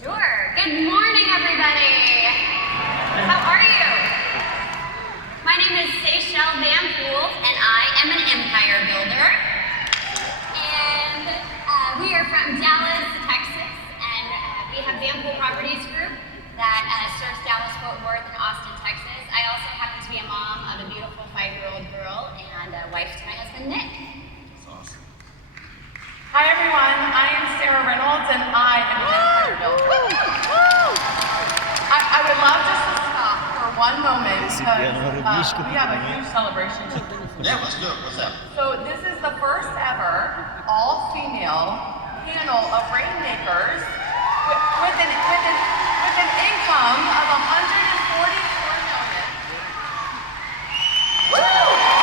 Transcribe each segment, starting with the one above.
Sure. Good morning, everybody. How are you? My name is Seychelle Van Poel, and I am an empire builder. And we are from Dallas, Texas, and we have Van Poel Properties Group that serves Dallas, Fort Worth, and Austin, Texas. I also happen to be a mom of a beautiful 5-year-old girl and a wife to my husband, Nick. That's awesome. Hi everyone, I am Sarah Reynolds and I am an empire builder. I would love just to stop for one moment because we have a huge celebration. Yeah, let's do it. What's that? So this is the first ever all-female panel of rainmakers with an income of $144 million. Woo!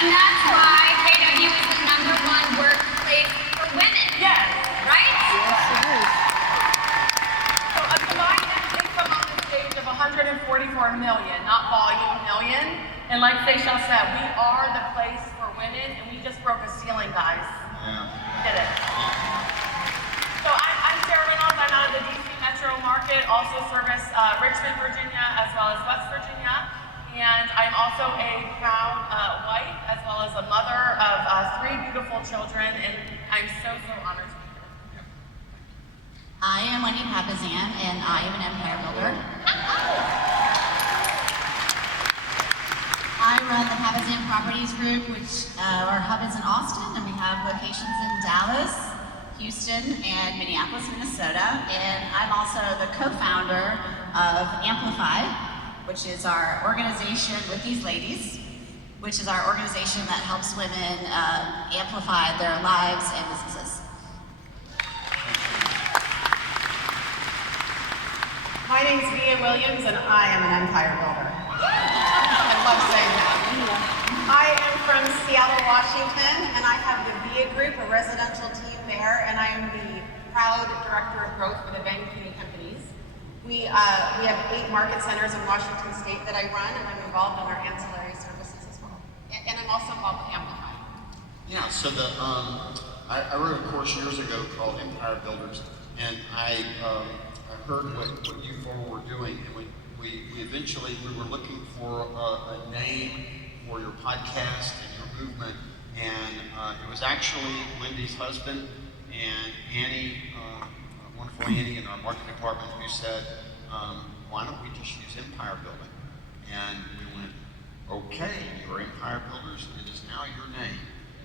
And that's why KW is the #1 workplace for women. Yes. Right? Yes, it is. So a combined net income on the stage of $144 million, not volume, million. And like Seychelle said, we are the place for women, and we just broke a ceiling, guys. Yeah. Did it. So I'm Sarah Reynolds. I'm out of the DC metro market, also service Richmond, Virginia, as well as West Virginia. And I'm also a proud wife, as well as a mother of 3 beautiful children, and I'm so honored to be here. I am Wendy Papazan, and I am an empire builder. I run the Papazan Properties Group, which our hub is in Austin, and we have locations in Dallas, Houston, and Minneapolis, Minnesota. And I'm also the co-founder of Amplify, which is our organization with these ladies, which is our organization that helps women amplify their lives and businesses. My name's Keller Williams, and I am an empire builder. I love saying that. I am from Seattle, Washington, and I have the VIA Group, a residential team there, and I am the proud director of growth for the Ben Cuny Companies. We have 8 market centers in Washington State that I run, and I'm involved in our ancillary services as well. And I'm also involved with Amplify. Yeah, so I wrote a course years ago called Empire Builders, and I heard what you four were doing, and we eventually were looking for a name for your podcast and your movement, and it was actually Wendy's husband and Annie, wonderful Annie in our marketing department, who said, why don't we just use Empire Building? And we went, okay, you're Empire Builders, it is now your name.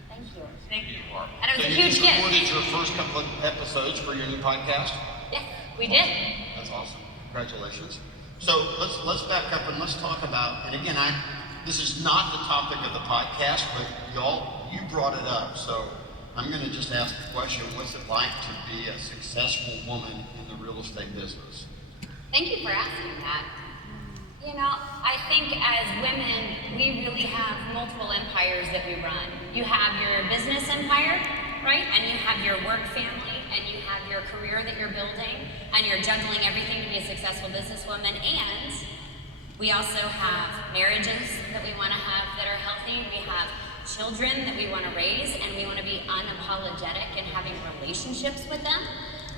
Thank you. Thank you. And it was So a you huge just gift. recorded your first couple of episodes for your new podcast? Yes, we did. That's awesome. Congratulations. So let's back up and let's talk about, and again, this is not the topic of the podcast, but you brought it up, so I'm going to just ask the question, what's it like to be a successful woman in the real estate business? Thank you for asking that. You know, I think as women, we really have multiple empires that we run. You have your business empire, right? And you have your work family, and you have your career that you're building, and you're juggling everything to be a successful businesswoman. And we also have marriages that we want to have that are healthy. We have children that we want to raise, and we want to be unapologetic in having relationships with them.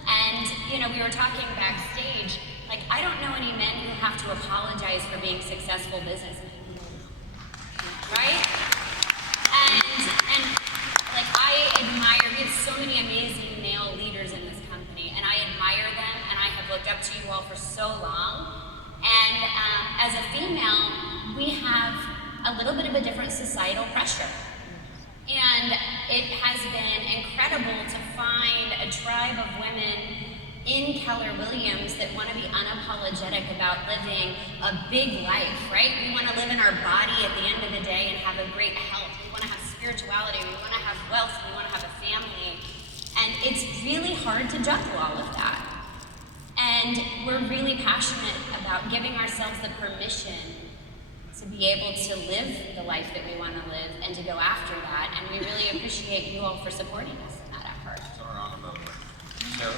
And, you know, we were talking backstage, like, I don't know any men who have to apologize for being successful businessmen, right? And like, I admire, we have so many amazing male leaders in this company, and I admire them, and I have looked up to you all for so long. And as a female, we have a little bit of a different societal pressure. And it has been incredible to find a tribe of women in Keller Williams that want to be unapologetic about living a big life, right? We want to live in our body at the end of the day and have a great health. We want to have spirituality. We want to have wealth. We want to have a family. And it's really hard to juggle all of that. And we're really passionate about giving ourselves the permission to be able to live the life that we want to live and to go after that. And we really appreciate you all for supporting us in that effort. It's our honor, by the way. Sarah?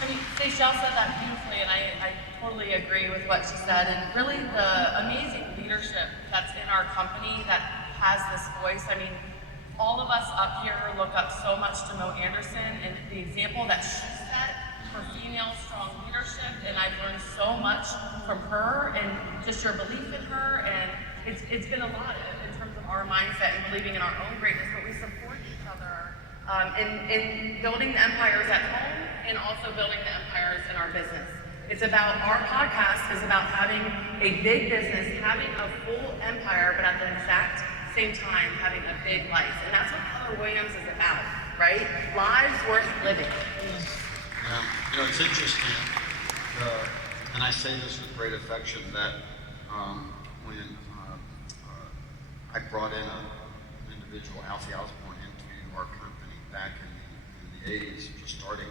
I mean, Seychelle said that beautifully, and I totally agree with what she said. And really, the amazing, leadership that's in our company that has this voice. I mean, all of us up here look up so much to Mo Anderson and the example that she set for female strong leadership, and I've learned so much from her and just your belief in her, and it's been a lot in terms of our mindset and believing in our own greatness, but we support each other in building the empires at home and also building the empires in our business. It's about, our podcast is about having a big business, having a full empire, but at the exact same time having a big life. And that's what Keller Williams is about, right? Lives worth living. It's interesting, and I say this with great affection, that when I brought in an individual, Alfie Osborne, into our company back in the 80s, just starting,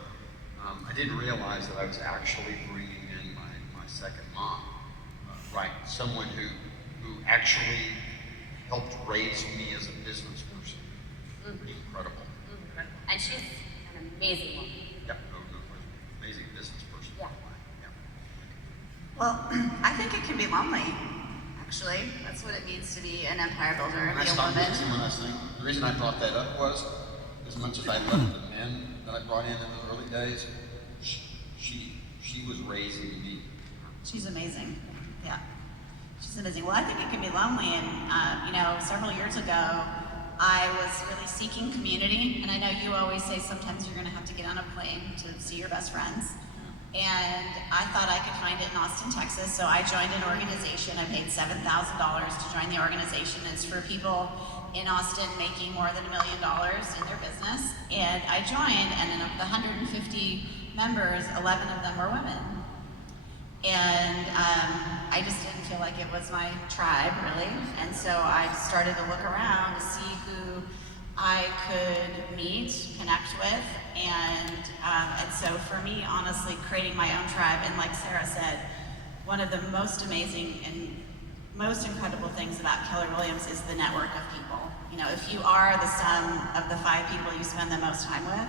I didn't realize that I was actually bringing in my second mom, right? Someone who actually helped raise me as a business person. Pretty incredible. And she's an amazing woman. Yep, no question. Amazing business person. Yeah. Well, I think it can be lonely, actually. That's what it means to be an empire builder, I be a stopped woman. listening when I sang. The reason I brought that up was, as much as I loved the men that I brought in the early days, she was raising me. She's amazing. Yeah. She's amazing. Well, I think it can be lonely. And, several years ago, I was really seeking community. And I know you always say sometimes you're going to have to get on a plane to see your best friends. And I thought I could find it in Austin, Texas. So I joined an organization. I paid $7,000 to join the organization. It's for people in Austin making more than $1 million in their business. And I joined, and of the 150 members, 11 of them were women. And I just didn't feel like it was my tribe, really. And so I started to look around to see who I could meet, connect with, and so for me, honestly, creating my own tribe, and like Sarah said, one of the most amazing and most incredible things about Keller Williams is the network of people. If you are the sum of the 5 people you spend the most time with,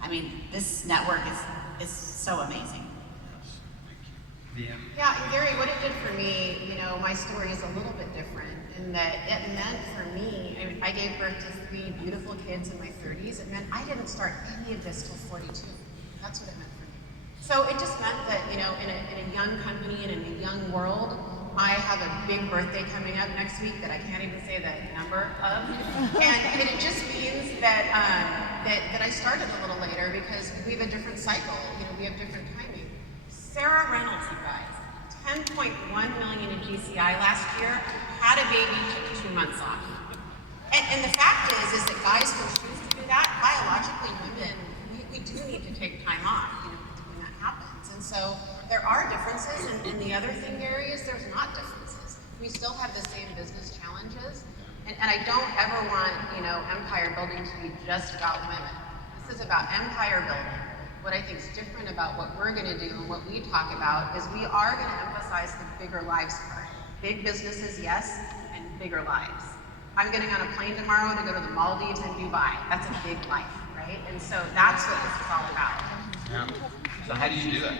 I mean, this network is so amazing. Yeah, and Gary, what it did for me, my story is a little bit different in that it meant for me, I gave birth to 3 beautiful kids in my 30s. It meant I didn't start any of this till 42. That's what it meant for me. So it just meant that, in a young company and in a young world, I have a big birthday coming up next week that I can't even say the number of. And it just means that that I started a little later because we have a different cycle. We have different timing. Sarah Reynolds, you guys, 10.1 million in GCI last year, had a baby, took 2 months off. And the fact is that guys can choose to do that. Biologically, women, we do need to take time off, when that happens. And so there are differences, and the other thing, Gary, is there's not differences. We still have the same business challenges, and I don't ever want, empire building to be just about women. This is about empire building. What I think is different about what we're going to do and what we talk about is we are going to emphasize the bigger lives part. Big businesses, yes, and bigger lives. I'm getting on a plane tomorrow to go to the Maldives and Dubai. That's a big life, right? And so that's what this is all about. Yeah. So how do you do that?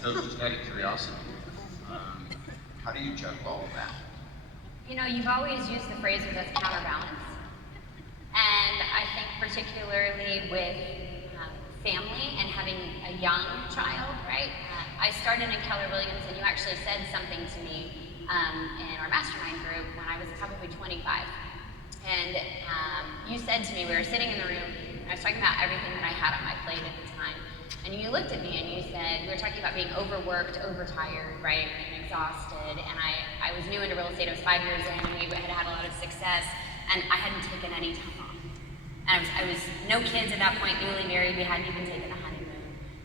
So just out of curiosity, how do you juggle all of that? You've always used the phrase with us, counterbalance. And I think particularly with family and having a young child, right? I started in Keller Williams, and you actually said something to me in our mastermind group when I was probably 25. And you said to me, we were sitting in the room, and I was talking about everything that I had on my plate at the time. And you looked at me and you said, we were talking about being overworked, overtired, right, and exhausted. And I was new into real estate. I was 5 years in, and we had had a lot of success, and I hadn't taken any time off. And I was no kids at that point, newly married. We hadn't even taken a honeymoon.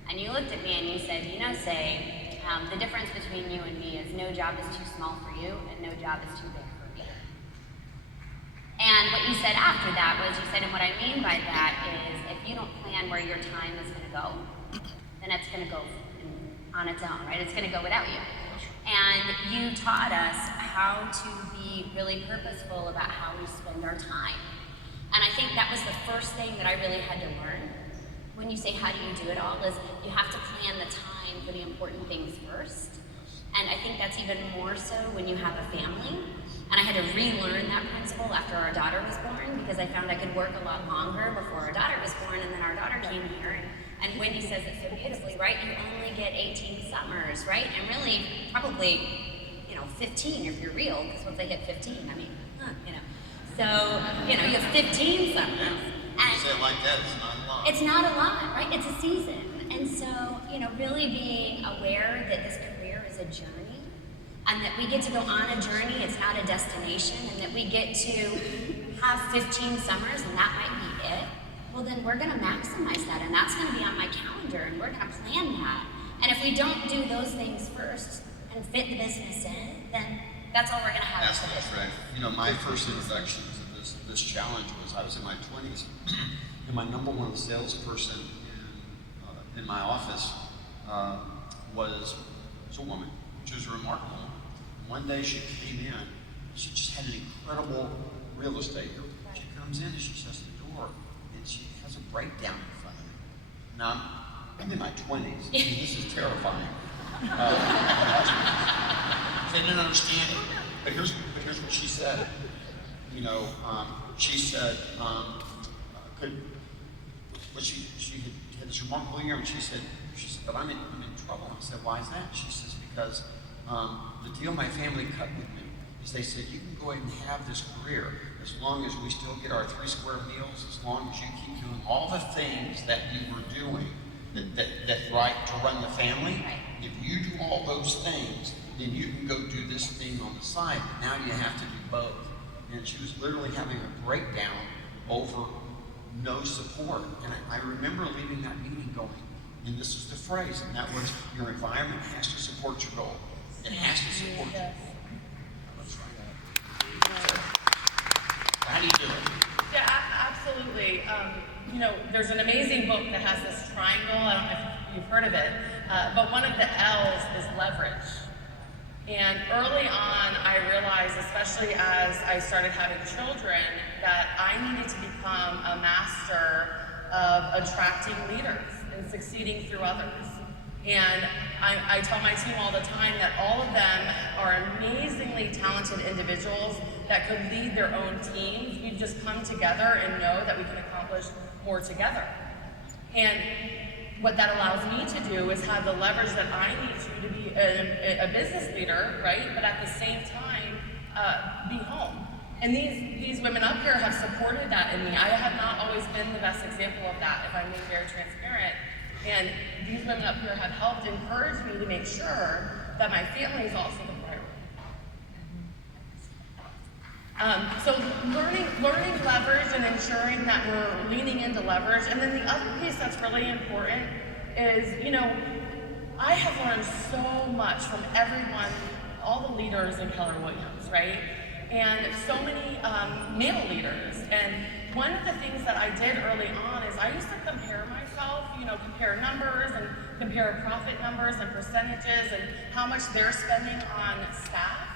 And you looked at me and you said, Say, the difference between you and me is no job is too small for you, and no job is too big for me. And what you said after that was, you said, and what I mean by that is, if you don't plan where your time is going to go, then it's going to go on its own, right? It's going to go without you. And you taught us how to be really purposeful about how we spend our time. And I think that was the first thing that I really had to learn. When you say, how do you do it all, is you have to plan the time for the important things first. And I think that's even more so when you have a family. And I had to relearn that principle after our daughter was born, because I found I could work a lot longer before our daughter was born, and then our daughter came here. And Wendy says it so beautifully, right? You only get 18 summers, right? And really, probably, 15 if you're real, because once they hit 15, I mean, So, you have 15 summers. Yeah. You say it like that, it's not a lot. It's not a lot, right? It's a season. And so, really being aware that this career is a journey, and that we get to go on a journey, it's not a destination, and that we get to have 15 summers, and that might be it. Well, then we're going to maximize that, and that's going to be on my calendar, and we're going to plan that. And if we don't do those things first and fit the business in, then that's all we're going to have. That's right. My first introduction to this challenge was I was in my 20s, and my number one salesperson in my office was a woman, which was remarkable. One day she came in, she just had an incredible real estate. She comes in and she shuts the door, and she has a breakdown in front of me. Now, I'm in my 20s, and this is terrifying. They didn't understand it. But here's what she said. She said, she had this remarkable year, and she said, but I'm in trouble. I said, why is that? She says, because the deal my family cut with me is they said, you can go ahead and have this career as long as we still get our 3 square meals, as long as you keep doing all the things that you were doing that right to run the family. If you do all those things, then you can go do this thing on the side. Now you have to do both. And she was literally having a breakdown over no support. And I remember leaving that meeting going, and this is the phrase, and that was, your environment has to support your goal. It has to support you. That's right. So, how do you do it? Yeah, absolutely. There's an amazing book that has this triangle. I don't know if you've heard of it, but one of the L's is leverage. And early on, I realized, especially as I started having children, that I needed to become a master of attracting leaders and succeeding through others. And I tell my team all the time that all of them are amazingly talented individuals that could lead their own teams. We just come together and know that we can accomplish more together. And what that allows me to do is have the leverage that I need to be a business leader, right? But at the same time, be home. And these women up here have supported that in me. I have not always been the best example of that, if I'm being very transparent. And these women up here have helped encourage me to make sure that my family is also the priority. So learning leverage and ensuring that we're leaning into leverage. And then the other piece that's really important is, I have learned so much from everyone, all the leaders in Keller Williams, right? And so many male leaders. And one of the things that I did early on is I used to compare myself, compare numbers and compare profit numbers and percentages and how much they're spending on staff.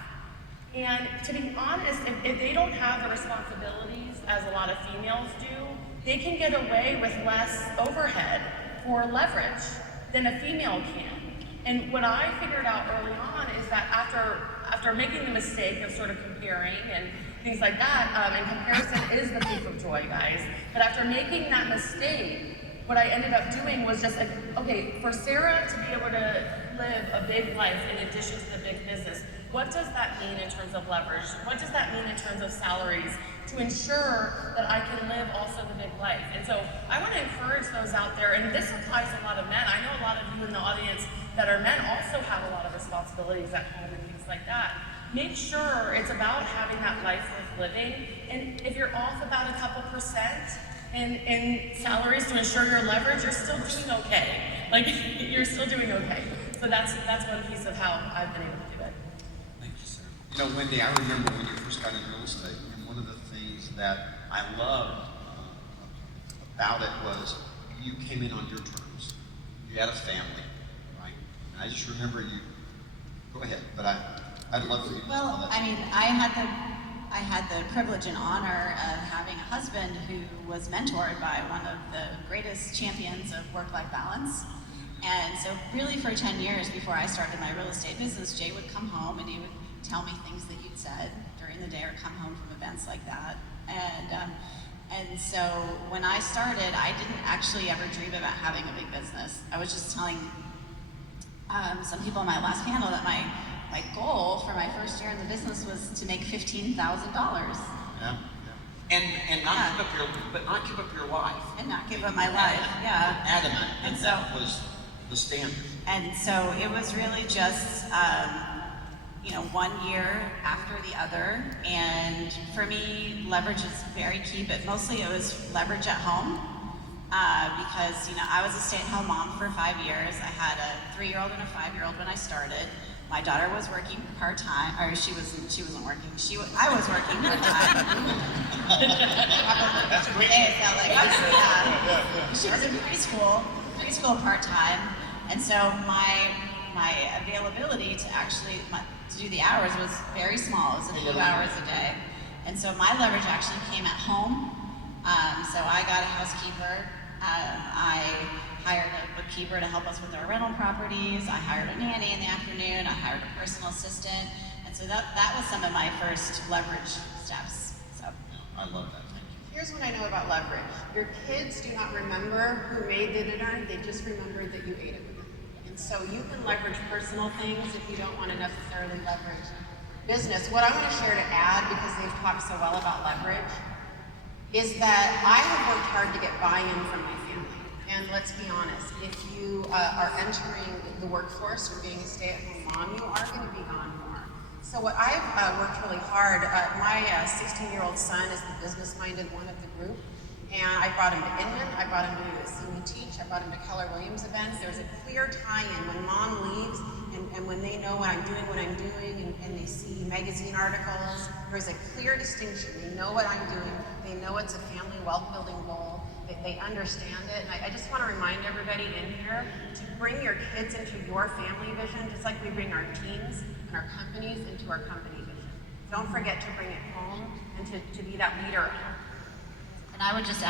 And to be honest, if they don't have the responsibilities as a lot of females do, they can get away with less overhead for leverage than a female can. And what I figured out early on is that after making the mistake of sort of comparing and things like that, and comparison is the thief of joy, guys. But after making that mistake, what I ended up doing was just, okay, for Sarah to be able to live a big life in addition to the big business, what does that mean in terms of leverage? What does that mean in terms of salaries to ensure that I can live also the big life? And so I want to encourage those out there, and this applies to a lot of men. I know a lot of you in the audience that are men also have a lot of responsibilities at home and things like that. Make sure it's about having that life worth living. And if you're off about a couple percent in salaries to ensure your leverage, you're still doing okay. You're still doing okay. So that's one piece of how I've been able to do it. Thank you, sir. Wendy, I remember when you first got into real estate, and one of the things that I loved about it was you came in on your terms. You had a family, right? And I just remember you. Go ahead, but I'd love for you to tell that. I mean, I had the privilege and honor of having a husband who was mentored by one of the greatest champions of work-life balance. And so really for 10 years before I started my real estate business, Jay would come home and he would tell me things that you'd said during the day or come home from events like that. And so when I started, I didn't actually ever dream about having a big business. I was just telling some people in my last panel that my goal for my first year in the business was to make $15,000. Yeah. And not give up your life. And not give up my life, yeah. Adamant, and so, that was the standard. And so it was really just, one year after the other. And for me, leverage is very key, but mostly it was leverage at home. Because, I was a stay-at-home mom for 5 years. I had a 3-year-old and a 5-year-old when I started. My daughter was working part-time, or she wasn't working. I was working part-time. That's great. It felt like she was in preschool part-time, and so my availability to actually to do the hours was very small. It was a few hours a day, and so my leverage actually came at home. So I got a housekeeper. I hired a bookkeeper to help us with our rental properties. I hired a nanny in the afternoon. I hired a personal assistant. And so that was some of my first leverage steps. So I love that. Thank you. Here's what I know about leverage. Your kids do not remember who made the dinner, they just remember that you ate it with them. And so you can leverage personal things if you don't want to necessarily leverage business. What I want to share to add, because they've talked so well about leverage, is that I have worked hard to get buy-in from my family. And let's be honest, if you are entering the workforce or being a stay-at-home mom, you are going to be gone more. So what I've worked really hard, my 16-year-old son is the business-minded one of the group, and I brought him to Inman, I brought him to see me teach, I brought him to Keller Williams events. There's a clear tie-in when mom leaves and when they know what I'm doing and they see magazine articles, there's a clear distinction. They know what I'm doing, they know it's a family wealth-building goal. They understand it, and I just want to remind everybody in here to bring your kids into your family vision, just like we bring our teams and our companies into our company vision. Don't forget to bring it home and to be that leader at home. and I would just